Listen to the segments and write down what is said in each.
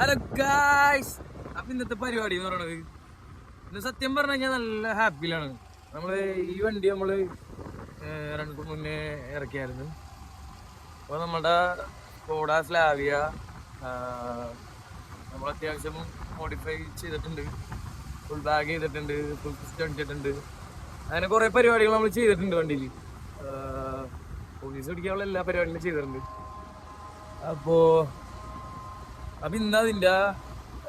Hello guys, അപ്പൊ ഇന്നത്തെ പരിപാടി എന്ന് പറയണത് ഇന്ന് സത്യം പറഞ്ഞു കഴിഞ്ഞാൽ നല്ല ഹാപ്പിയിലാണ്. നമ്മള് ഈ വണ്ടി നമ്മള് 2 മുന്നേ ഇറക്കിയായിരുന്നു. അപ്പൊ നമ്മുടെ സ്കോഡ സ്ലാവിയ നമ്മൾ അത്യാവശ്യം മോഡിഫൈ ചെയ്തിട്ടുണ്ട്, ഫുൾ ബാഗ് ചെയ്തിട്ടുണ്ട്, ഫുൾ സിസ്റ്റം അടിച്ചിട്ടുണ്ട്. അങ്ങനെ കുറെ പരിപാടികൾ നമ്മൾ ചെയ്തിട്ടുണ്ട് വണ്ടിയിൽ. പോലീസ് പിടിക്കാനുള്ള എല്ലാ പരിപാടികളും ചെയ്തിട്ടുണ്ട്. അപ്പൊ ഇന്ന് അതിന്റെ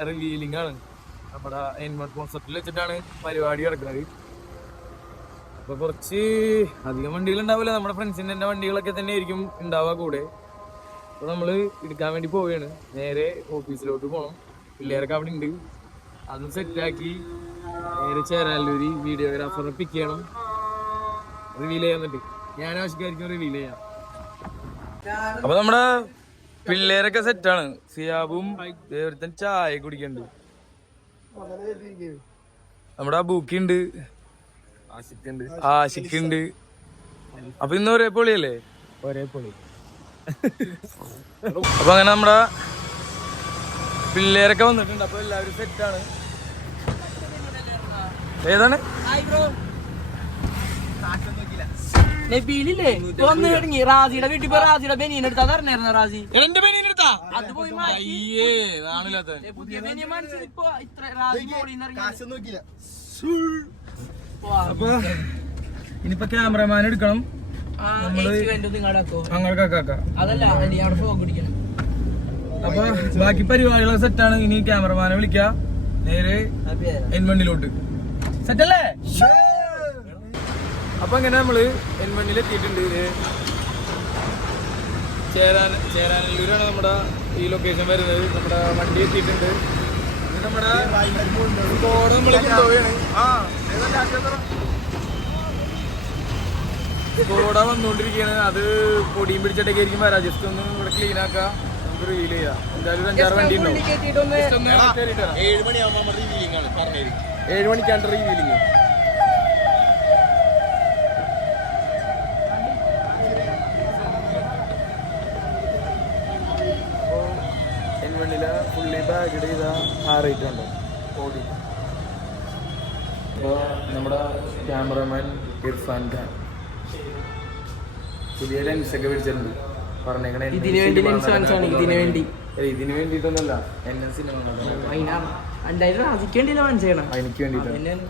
റിവീലിംഗ് ആണ്. നമ്മുടെ എൻമഡ് കോൺസെപ്റ്റിൽ വെച്ചിട്ടാണ് പരിപാടി നടക്കുന്നത്. അപ്പൊ കുറച്ച് അധികം വണ്ടികൾ ഉണ്ടാവില്ല, നമ്മുടെ ഫ്രണ്ട്സിന്റെ തന്നെ വണ്ടികളൊക്കെ തന്നെ ആയിരിക്കും ഉണ്ടാവുക കൂടെ. അപ്പൊ നമ്മള് എടുക്കാൻ വേണ്ടി പോവുകയാണ്. നേരെ ഓഫീസിലോട്ട് പോകണം. പിള്ളേരൊക്കെ അവിടെ ഉണ്ട്. അതും സെറ്റാക്കി നേരെ ചേരാനല്ലൂരി വീഡിയോഗ്രാഫറിനെ പിക്ക് ചെയ്യണം, റിവീൽ ചെയ്യാൻ പറ്റും. ഞാൻ ആവശ്യക്കായിരിക്കും റിവീൽ ചെയ്യാം. അപ്പൊ നമ്മുടെ പിള്ളേരൊക്കെ സെറ്റാണ്. സിയാബും ഒരുത്തൻ ചായ കുടിക്കണ്ട്. നമ്മുടെ അബൂക്കുണ്ട്, ആഷിക്കുണ്ട്. അപ്പൊ ഇന്ന് ഒരേ പൊളിയല്ലേ? ഒരേ പൊളി. അപ്പൊ അങ്ങനെ നമ്മുടെ പിള്ളേരൊക്കെ വന്നിട്ടുണ്ട്. അപ്പൊ എല്ലാവരും സെറ്റാണ്. ഏതാണ് നബീലില്ലേ വന്ന് തുടങ്ങി. റാസിയുടെ വീട്ടിൽ പോയി റാസിയുടെ ബനിയൻ എടുത്താ പറഞ്ഞായിരുന്നു. റാസി എന്റെ ബനിയൻ എടുത്താ അത് പോയി പുതിയ ബനിയൻ മനസ്സിലിപ്പോ ഇത്ര റാസി അപ്പൊ ഇനിയിപ്പൊ ക്യാമറമാൻ എടുക്കണം. അതല്ല ഫോൺ കുടിക്കണം. അപ്പൊ ബാക്കി പരിപാടികളൊക്കെ സെറ്റാണ്. ഇനി ക്യാമറമാനെ വിളിക്കാം, നേരെ N1 സെറ്റല്ലേ? അപ്പൊ അങ്ങനെ നമ്മള് N1 എത്തിയിട്ടുണ്ട്. ചേരാനല്ലൂരാണ് നമ്മുടെ ഈ ലൊക്കേഷൻ വരുന്നത്. നമ്മുടെ വണ്ടി എത്തിയിട്ടുണ്ട്. ഇത് നമ്മുടെ ബോർഡ് നമ്മള് കൊണ്ടുപോവുകയാണ്. ബോർഡാ വന്നുകൊണ്ടിരിക്കുകയാണ്. അത് പൊടിയും പിടിച്ചിട്ടൊക്കെ ആയിരിക്കും വരാം. ജസ്റ്റ് ഒന്ന് ഇവിടെ ക്ലീൻ ആക്കാം, നമുക്ക് റിവീൽ ചെയ്യാം. എന്തായാലും 5-6 വണ്ടി ഉണ്ടാവും. 7 മണിയാകുമ്പോൾ റിവീലിംഗ് ആണ് പറഞ്ഞിരിക്കും. 7 മണിക്കാണ് റിവീലിംഗ്. ഫുള്ളി ബാഗ് ചെയ്ത 6 ഉണ്ടോ ഓടി. അപ്പോൾ നമ്മുടെ ക്യാമറമാൻ ഇർഫാൻ ഖാൻ പുതിയ ലെൻസൊക്കെ മേടിച്ചിട്ടുണ്ട്. പറഞ്ഞേക്കണേ ഇതിന് വേണ്ടിയിട്ടൊന്നല്ല, എനിക്ക് വേണ്ടിയിട്ടാണ്.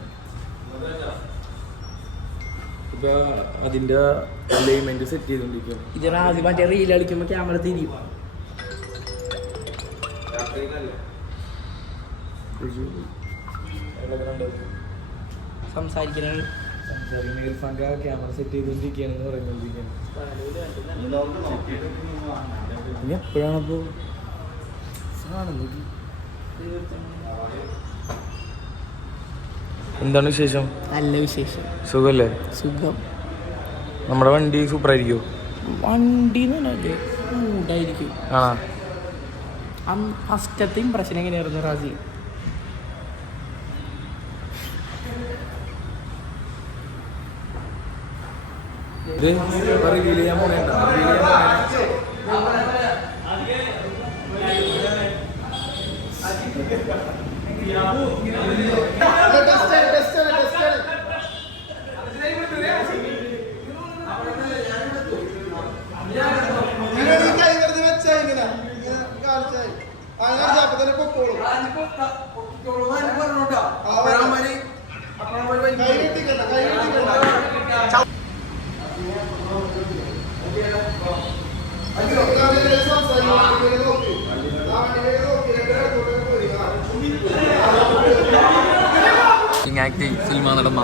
ഇപ്പൊ അതിന്റെ അലൈൻമെന്റ് സെറ്റ് ചെയ്തോണ്ടിരിക്കും. റീൽ കളിക്കുമ്പോ ക്യാമറ തിരിയും. സംസാരിക്കണം. ക്യാമറ സെറ്റ് ചെയ്തോണ്ടിരിക്കുകയാണെന്ന് പറയുന്നോണ്ടിരിക്കുകയാണ്. ഇനി എപ്പോഴാണപ്പോ എന്താണ് വിശേഷം? നല്ല വിശേഷം. സുഖല്ലേ? സുഖം. നമ്മുടെ വണ്ടി സൂപ്പർ ആയിരിക്കും. വണ്ടി മൂടായിരിക്കും. ആ ഫസ്റ്റത്തെ ഇംപ്രഷൻ എങ്ങനെയായിരുന്നു റാസി? റിവീൽ ചെയ്യാൻ പോണേണ്ട. സിനിമ നടന്ന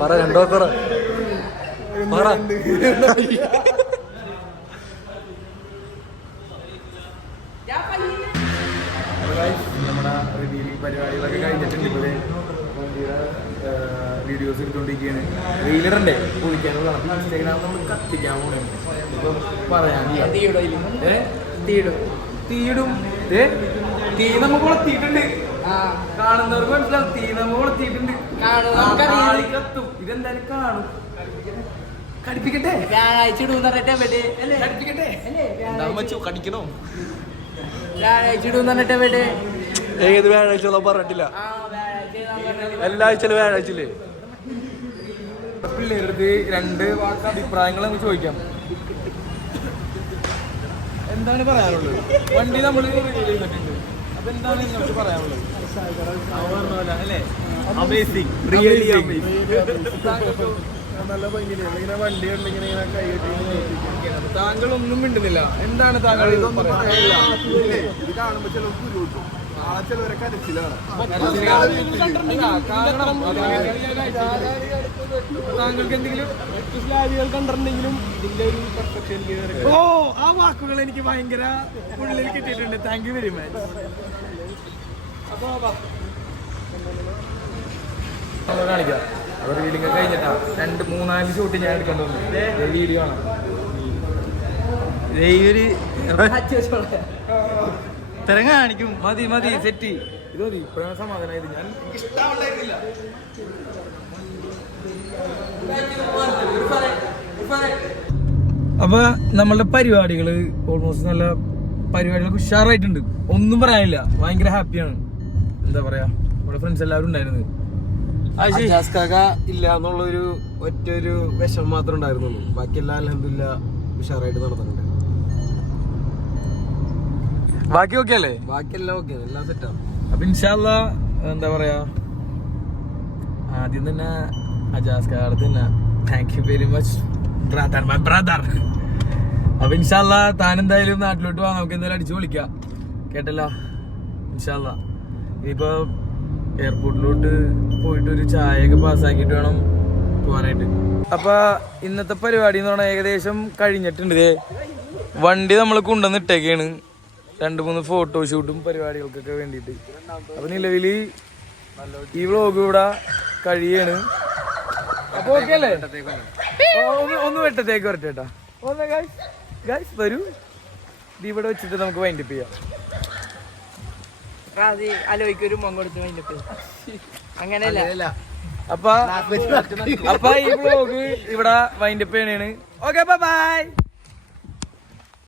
പറ രണ്ടോ പറ നമ്മുടെ റിവീലിംഗ് പരിപാടികളൊക്കെ കഴിഞ്ഞിട്ടുണ്ട്. ഇവിടെ വീഡിയോസ് എടുത്തോണ്ടിരിക്കുകയാണ്. റീലറുണ്ടേ കുളിക്കാനുള്ള ഇൻസ്റ്റാഗ്രാം നമ്മൾ കത്തിക്കാൻ പോണേ. ഇപ്പൊ പറയാൻ തീയിടും തീ നമ്മൾ കൊളത്തിയിട്ടുണ്ട്. കാണുന്നവർക്ക് മനസ്സിലാവും തീ നമ്മ കൊളുത്തിയിട്ടുണ്ട്. കത്തും. ഇതെന്തായാലും കാണും. കടിപ്പിക്കട്ടെ. വ്യാഴാഴ്ച ഇടുന്ന കടിപ്പിക്കട്ടെ. കടിക്കണോ? വ്യാഴാഴ്ച ഇടുന്ന ഏത് വ്യാഴാഴ്ച പറഞ്ഞിട്ടില്ല. എല്ലാ ആഴ്ചയിലും വ്യാഴാഴ്ചയില്ലേ പിള്ളേരുടെ രണ്ട് വാക്ക് അഭിപ്രായങ്ങൾ നമുക്ക് ചോദിക്കാം. എന്താണ് പറയാനുള്ളത്? വണ്ടി നമ്മൾ ചെയ്തിട്ടുണ്ട്. അപ്പൊ എന്താണ് നിങ്ങൾക്ക് പറയാനുള്ളത്? അല്ലേ അമേസിംഗ്, റിയലി നല്ല ഭംഗിയില്ല. ഇങ്ങനെ വണ്ടി ഇങ്ങനെ കൈകെട്ടി താങ്കൾ ഒന്നും മിണ്ടുന്നില്ല. എന്താണ് താങ്കൾ താങ്കൾക്ക് എന്തെങ്കിലും കണ്ടിട്ടുണ്ടെങ്കിലും ഇതിന്റെ ഒരു പെർഫെക്ഷൻ ആ വാക്കുകൾ എനിക്ക് ഭയങ്കര ഉള്ളിൽ കിട്ടിയിട്ടുണ്ട്. Thank you very much. അപ്പൊ കാണിക്കാം. അവർ വീഡിയോ കഴിഞ്ഞിട്ടാ 2-3-4 ഷൂട്ട് ഞാൻ എടുക്കേണ്ടി വന്നു. വീഡിയോ ആണ് കാണിക്കും. മതി സെറ്റ്. ഇത് മതി. ഇപ്പോഴാണ് സമാധാനമായത്. ഞാൻ ഇഷ്ടമുണ്ടായിരുന്നില്ല. അപ്പൊ നമ്മളുടെ പരിപാടികള് ഓൾമോസ്റ്റ് നല്ല പരിപാടികളൊക്കെ ഉഷാറായിട്ടുണ്ട്. ഒന്നും പറയാനില്ല. ഭയങ്കര ഹാപ്പിയാണ്. എന്താ പറയാ, നമ്മുടെ ഫ്രണ്ട്സ് എല്ലാവരും ഉണ്ടായിരുന്നത്. ഇല്ല എന്നുള്ളൊരു ഒറ്റൊരു വിഷമം മാത്രമേ ഉണ്ടായിരുന്നുള്ളൂ. ബാക്കിയെല്ലാം അൽഹംദുലില്ലാ ഉഷാറായിട്ട് നടന്നിട്ടുണ്ട്. ബാക്കി ഓക്കെ അല്ലേ? ബാക്കിയെല്ലാം ഓക്കെ, എല്ലാം സെറ്റാണ്. അപ്പൊ ഇൻഷാ അല്ലാ എന്താ പറയാ, ആദ്യം തന്നെ അജാസ്കാർ തന്നെ thank you very much brother, my brother. അപ്പൊ ഇൻഷാ അല്ലാ താൻ എന്തായാലും നാട്ടിലോട്ട് വാ, നമുക്ക് എന്തായാലും അടിച്ചു വിളിക്കാം. കേട്ടല്ലോ? ഇൻഷാ അല്ലാ ഇനിയിപ്പോ എയർപോർട്ടിലോട്ട് പോയിട്ട് ഒരു ചായയൊക്കെ പാസ്സാക്കിയിട്ട് വേണം പോകാനായിട്ട്. അപ്പൊ ഇന്നത്തെ പരിപാടി എന്ന് പറഞ്ഞാൽ ഏകദേശം കഴിഞ്ഞിട്ടുണ്ട്. വണ്ടി നമ്മൾ കൊണ്ടുവന്നിട്ടേക്കാണ് 2-3 ഫോട്ടോഷൂട്ടും പരിപാടികൾക്കൊക്കെ വേണ്ടിയിട്ട്. അപ്പൊ നിലവിൽ ഈ വ്ളോഗ് ഇവിടെ കഴിയാണ്. അപ്പൊ ഓക്കെ അല്ലേ? ഒന്ന് വെട്ടത്തേക്ക് വരട്ടെ. ഗൈസ് വരൂ, ഇവിടെ വെച്ചിട്ട് നമുക്ക് വൈൻഡപ്പ് ചെയ്യാം. ആലോചിക്കൊരു മൊങ്ങെടുത്ത് കഴിഞ്ഞിട്ട് അങ്ങനെയല്ല. അപ്പൊ ഈ വ്ളോഗ് ഇവിടെ വൈൻഡപ്പ് ചെയ്യണേണ്. Okay bye.